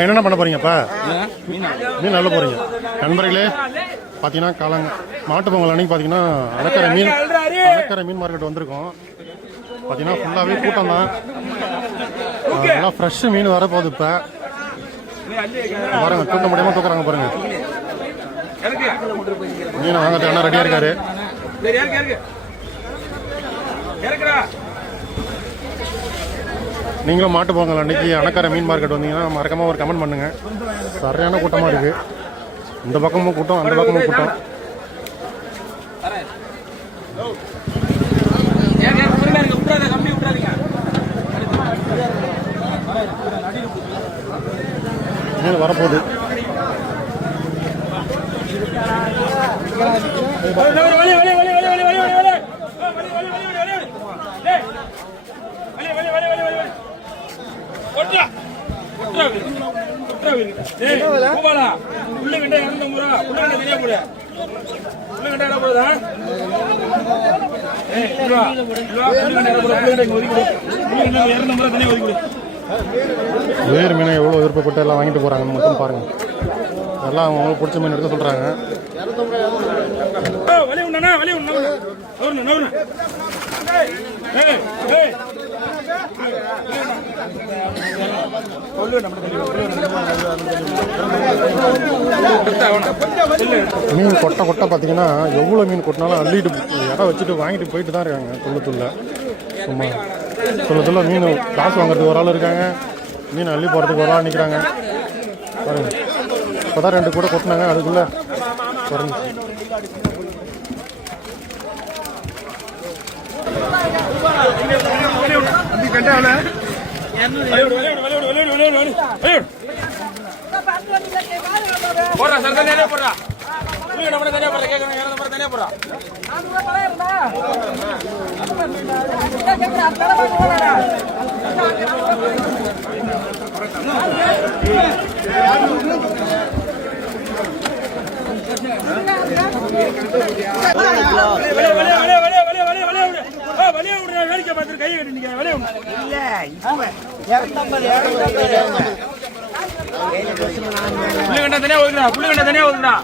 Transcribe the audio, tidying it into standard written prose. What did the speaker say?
என்னென்ன பண்ண போறீங்கப்பா? மீன் நல்ல போறீங்க நண்பர்களே. பாத்தீங்கன்னா காலங்க மாட்டு பொங்கல் அன்னைக்கு பாத்தீங்கன்னா அலக்கரை மீன் மார்க்கெட் வந்திருக்கோம். பாத்தீங்கன்னா ஃபுல்லாவே கூட்டம் தான். நல்லா ஃப்ரெஷ் மீன் வர போகுது. இப்ப பாருங்க தூக்க முடியாம தூக்குறாங்க பாருங்க. மீனை வாங்கிறது அண்ணா ரெடியா இருக்காரு. நீங்களும் மாட்டு பொங்கல் அன்னைக்கு அணக்கரை மீன் மார்க்கெட் வந்தீங்கன்னா மறக்காம ஒரு கமெண்ட் பண்ணுங்க. சரியான கூட்டமா இருக்கு. இந்த பக்கமும் கூட்டம், அந்த பக்கமும் கூட்டம். மீன் வரப்போகுது. வேறு மீனை எவ்வளோ விருப்பப்பட்டு எல்லாம் வாங்கிட்டு போறாங்கன்னு மட்டும் பாருங்க. எல்லாம் அவங்களுக்கு பிடிச்ச மீன் எடுக்க சொல்றாங்க. மீன் கொட்டை கொட்டை பார்த்தீங்கன்னா எவ்வளோ மீன் கொட்டினாலும் அள்ளிட்டு இடம் வச்சுட்டு வாங்கிட்டு போயிட்டு தான் இருக்காங்க. துள்ள சும்மா துள்ள மீன் காசு வாங்குறதுக்கு ஒரு ஆள் இருக்காங்க. மீன் அள்ளி போகிறதுக்கு ஒரு ஆள் நிற்கிறாங்க பாருங்க. இப்போதான் 2 கூட கொட்டினாங்க. அதுக்குள்ள பாருங்க. வேடிக்கை பார்த்து கை கட்டிங்க. புள்ளிகண்டா தனியா ஒதுக்குறா, புள்ளிகண்டா தனியா ஒதுக்குறா.